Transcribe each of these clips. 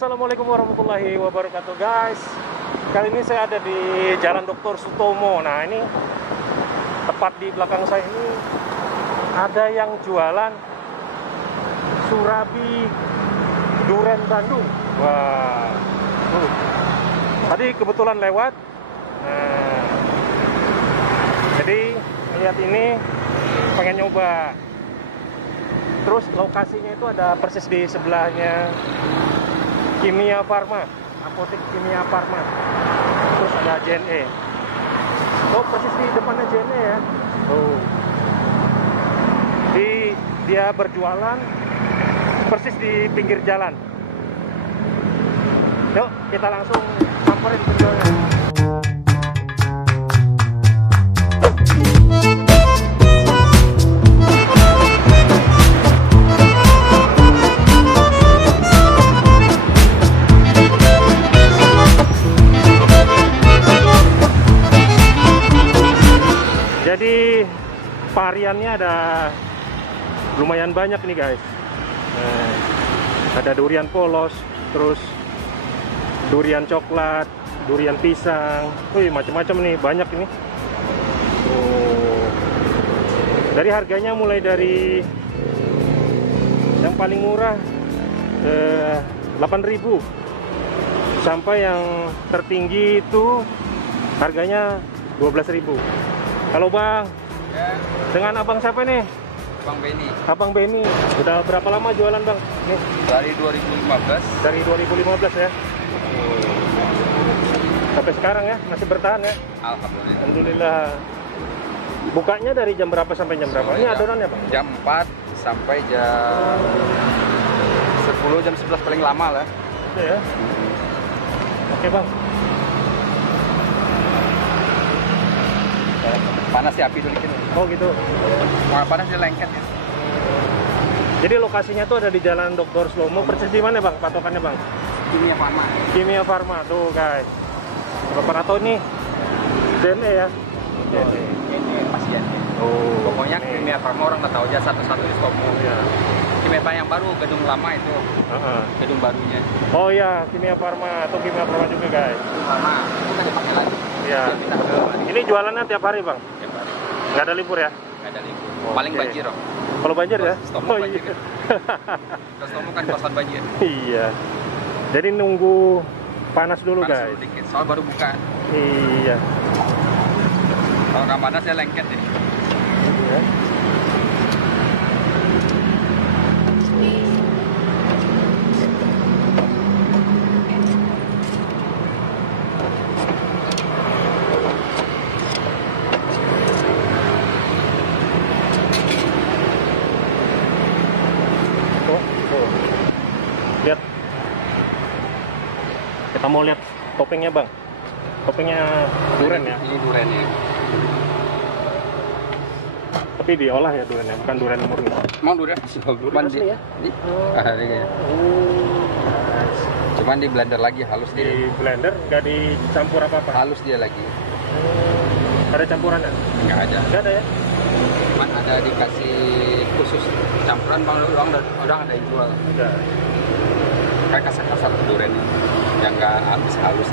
Assalamualaikum warahmatullahi wabarakatuh guys. Kali ini saya ada di Jalan Dr. Sutomo. Nah ini tepat di belakang saya ini ada yang jualan surabi duren Bandung. Wah, tadi kebetulan lewat. Nah, jadi lihat ini pengen nyoba. Terus lokasinya itu ada persis di sebelahnya Kimia Farma, apotek Kimia Farma. Terus ada JNE. Oh, persis di depannya JNE ya. Oh. Dia berjualan persis di pinggir jalan. Yuk, kita langsung samperin penjualnya. Jadi variannya ada lumayan banyak nih guys. Ada durian polos, terus durian coklat, durian pisang. Wih, macam-macam nih, banyak ini. Dari harganya mulai dari yang paling murah 8.000 sampai yang tertinggi itu harganya 12.000. Halo Bang, ya. Dengan Abang siapa nih? Bang Benny. Abang Benny. Udah berapa lama jualan Bang? Nih. Dari 2015. Dari 2015 ya? Sampai sekarang ya? Masih bertahan ya? Alhamdulillah. Alhamdulillah. Bukanya dari jam berapa sampai jam berapa? Ini adonannya Bang? Jam 4 sampai jam 10, jam 11 paling lama lah. Itu ya? Oke Bang. Panas ya api dulu gitu. Oh gitu. Wah, panas dia lengket ya. Jadi lokasinya tuh ada di Jalan Dr. Sutomo. Persis di mana Bang? Patokannya Bang? Kimia Farma. Kimia Farma tuh guys. Bapak tahu nih JNE ya? Ini pasiennya. Oh. Pokoknya Kimia Farma orang nggak tahu aja satu-satu di Sutomo. Ya. Kimia Farma yang baru, gedung lama itu. Gedung barunya. Oh iya, Kimia Farma atau Kimia Farma juga guys. Gedung lama, itu kan dipakai lagi. Iya. Ini jualannya tiap hari Bang? Tiap hari. Nggak ada libur ya? Nggak ada libur. Oke. Paling banjir om. Kalau banjir ya? Sutomo banjir. Iya. Sutomo kan kawasan banjir. Iya. Jadi nunggu panas dulu Panas guys. dulu dikit, soal baru buka. Iya. Kalau nggak panas ya lengket ini. Iya. Lihat, kita mau lihat toppingnya Bang. Toppingnya duren ya. Ini durennya. Tapi diolah ya durennya, bukan duren murni. Mau duren? Cuman asli ya? Cuman di blender lagi halus dia. Di blender nggak dicampur apa-apa. Halus dia lagi. Ada campurannya? Nggak ada. Nggak ada ya? Cuman ada dikasih khusus campuran bang udah ada yang jual. Ada. Kayak kasar-kasar duren yang nggak habis halus.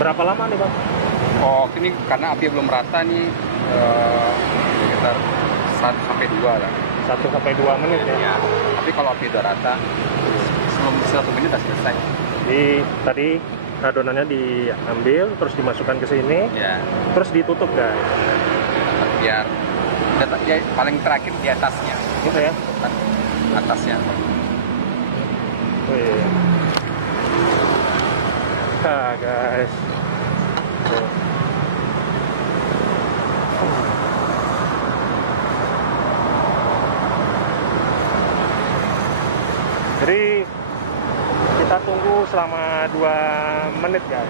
Berapa lama nih Bang? Oh ini karena api belum rata nih sekitar 1 sampai 2 lah. 1 sampai 2 menit ya? Ya. Tapi kalau api udah rata sebelum 1 menit udah selesai. Tadi adonannya diambil, terus dimasukkan ke sini, Ya. terus ditutup guys. Biar dia paling terakhir di atasnya. Gitu ya? Atasnya. Wih. Nah guys. Tuh. Jadi kita tunggu selama 2 menit guys.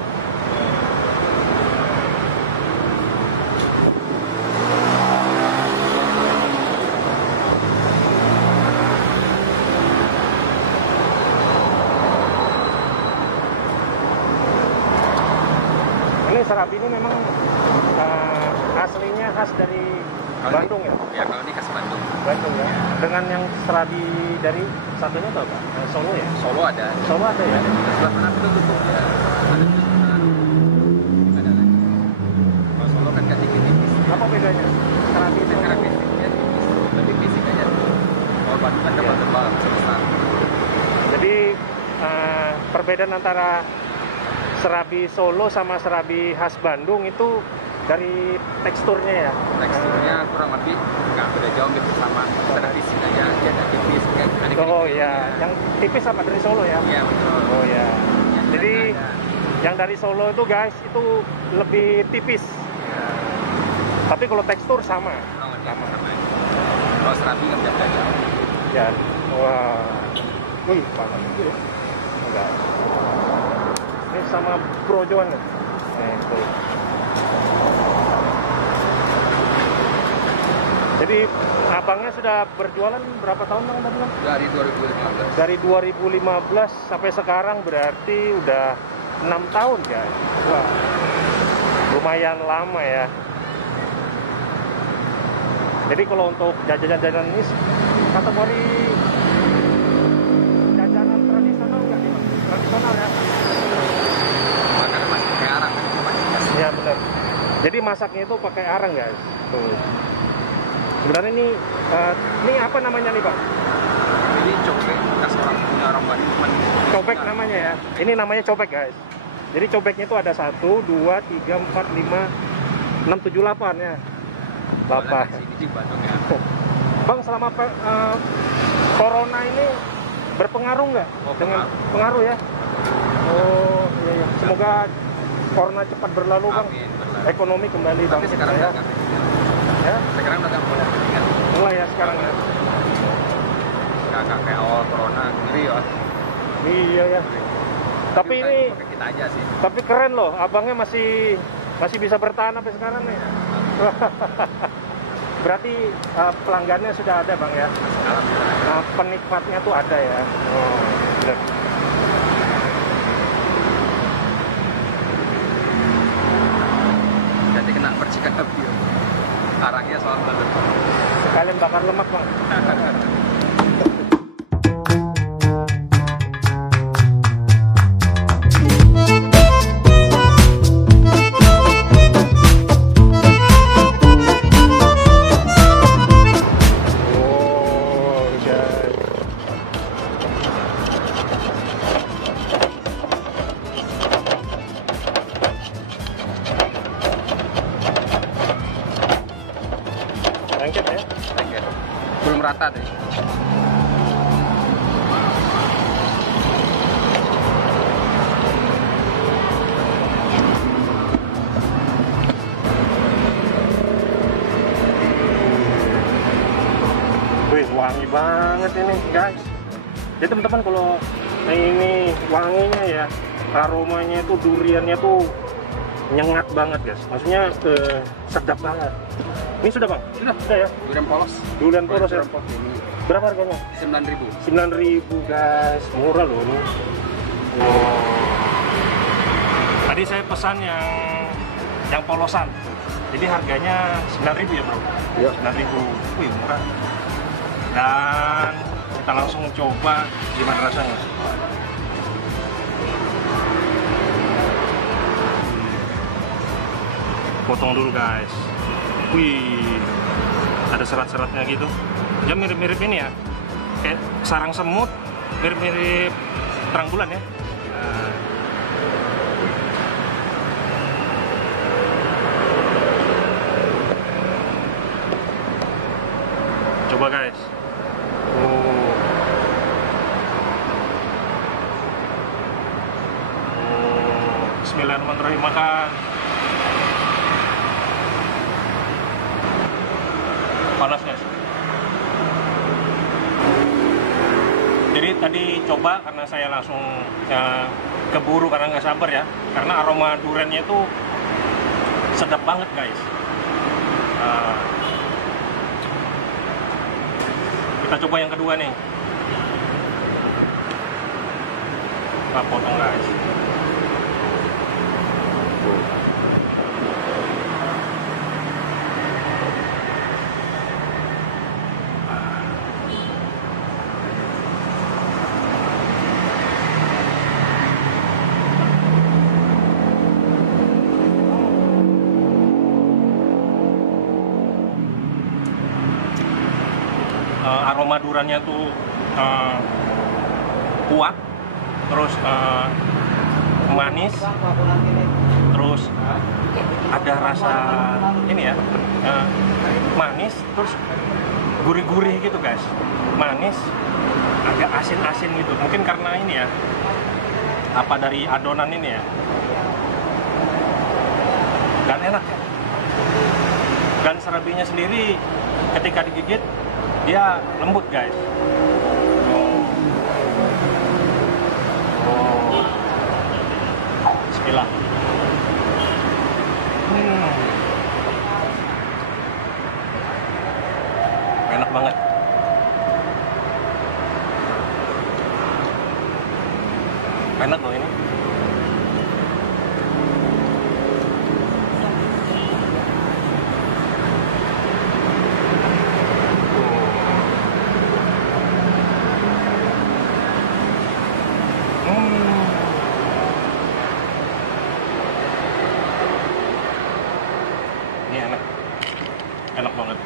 Ini serabi ini memang aslinya khas dari Bandung ya? Ya, kalau ini khas Bandung. Bandung ya. Dengan yang serabi dari satunya apa, Pak? Solo ya? Solo ada. Solo ada ya? Sebelah mana itu tutup ya. Ada di sebelah. Ada lagi. Kalau Solo kan nggak tipis-tipis. Apa bedanya? Serabi itu Karakteristiknya tipis, lebih fisik aja. Kalau Bandung kan tebal-tebal, besar. Jadi perbedaan antara serabi Solo sama serabi khas Bandung itu dari teksturnya ya? Teksturnya kurang lebih nggak beda jauh, hampir sama. Ada fisik aja, dia ada tipis. Kan, ada Oh iya, yang tipis apa dari Solo ya? Iya betul. Oh ya. Yang Jadi ada. yang dari Solo itu guys itu lebih tipis. Ya, Tapi kalau tekstur sama. sama. Kalau serabi nggak beda jauh. Ya. Wah. Wih, panas itu ya. Enggak. Ini sama brojoan nih. Tuh. Jadi abangnya sudah berjualan berapa tahun Bang tadi Bang? Dari 2015. Dari 2015 sampai sekarang berarti udah 6 tahun guys. Wah. Lumayan lama ya. Jadi kalau untuk jajanan ini kategori jajanan tradisional nggak nih Bang? Tradisional ya? Makanya masih pakai arang kan, pakai gas. Iya benar. Jadi masaknya itu pakai arang guys. Tuh. Sebenarnya ini apa namanya nih Pak? Ini cobek bekas orang punya orang Bandung. Cobek namanya ya. Ini namanya cobek guys. Jadi cobeknya itu ada 1, 2, 3, 4, 5, 6, 7, 8 ya. Bapak. Sini di Bandung ya. Bang selama corona ini berpengaruh nggak? Oh, Dengan pengaruh ya? Oh iya iya. Semoga corona cepat berlalu Bang. Amin, benar. Ekonomi kembali Tapi bangkit sekarang ya. nggak Ya. Sekarang udah nggak boleh kan? Mulai ya sekarang ya. Nggak kayak awal corona ngeri ya. Iya ya. Tapi ini pakai kita aja sih. tapi keren loh, abangnya masih bisa bertahan sampai sekarang nih. Berarti pelanggannya sudah ada Bang ya. Alhamdulillah. Penikmatnya tuh ada ya. Oh, benar. Jadi kena percikan api. Arangnya soal banget. Sekalian bakar lemak Bang. Lengket ya. Lengket. Belum rata deh. Wih, wangi banget ini guys. Jadi teman-teman kalau ini wanginya ya, aromanya itu duriannya tuh nyengat banget guys. Maksudnya sedap banget. Ini sudah Bang? Sudah ya? Durian polos. Durian polos ya? Durian polos ini Berapa harganya? 9.000. 9.000 guys, murah loh ini. Tadi saya pesan yang polosan. Jadi harganya 9.000 ya bro? Iya. 9.000, wih murah. Dan kita langsung coba gimana rasanya. Potong dulu guys. Wih, ada serat-seratnya gitu. Ya mirip-mirip ini ya, kayak sarang semut, mirip-mirip terang bulan ya. Nah. Coba guys. Bismillahirrahmanirrahim, makan. Panas guys. Jadi tadi coba karena saya langsung keburu karena nggak sabar ya, karena aroma duriannya itu sedap banget guys. Kita coba yang kedua nih. Kita potong guys. aroma duriannya tuh kuat, terus manis, terus ada rasa ini ya, manis, terus gurih-gurih gitu guys, manis, agak asin-asin gitu, mungkin karena ini ya, apa dari adonan ini ya, dan enak. Dan serabinya sendiri ketika digigit dia lembut guys. Bismillah. Enak banget. Enak loh ini. Ini enak banget.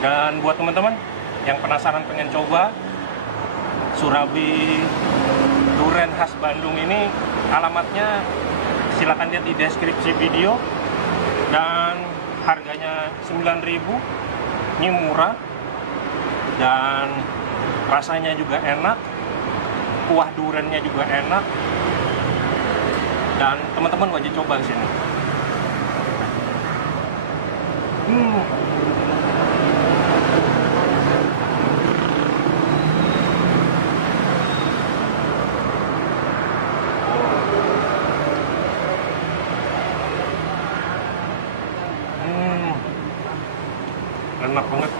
Dan buat teman-teman yang penasaran pengen coba Surabi Durian khas Bandung ini, alamatnya silakan lihat di deskripsi video. Dan harganya 9.000, ini murah dan rasanya juga enak, kuah duriannya juga enak, dan teman-teman wajib coba ke sini. Enak banget.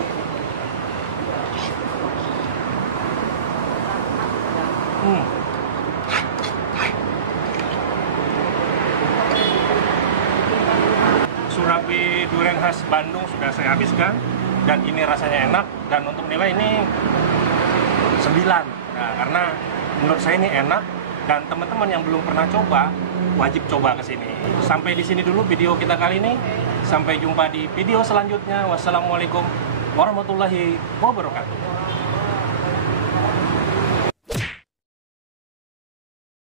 Surabi Durian khas Bandung sudah saya habiskan, dan ini rasanya enak, dan untuk nilai ini 9. Nah, karena menurut saya ini enak, dan teman-teman yang belum pernah coba wajib coba ke sini. Sampai di sini dulu video kita kali ini. Sampai jumpa di video selanjutnya. Wassalamualaikum warahmatullahi wabarakatuh.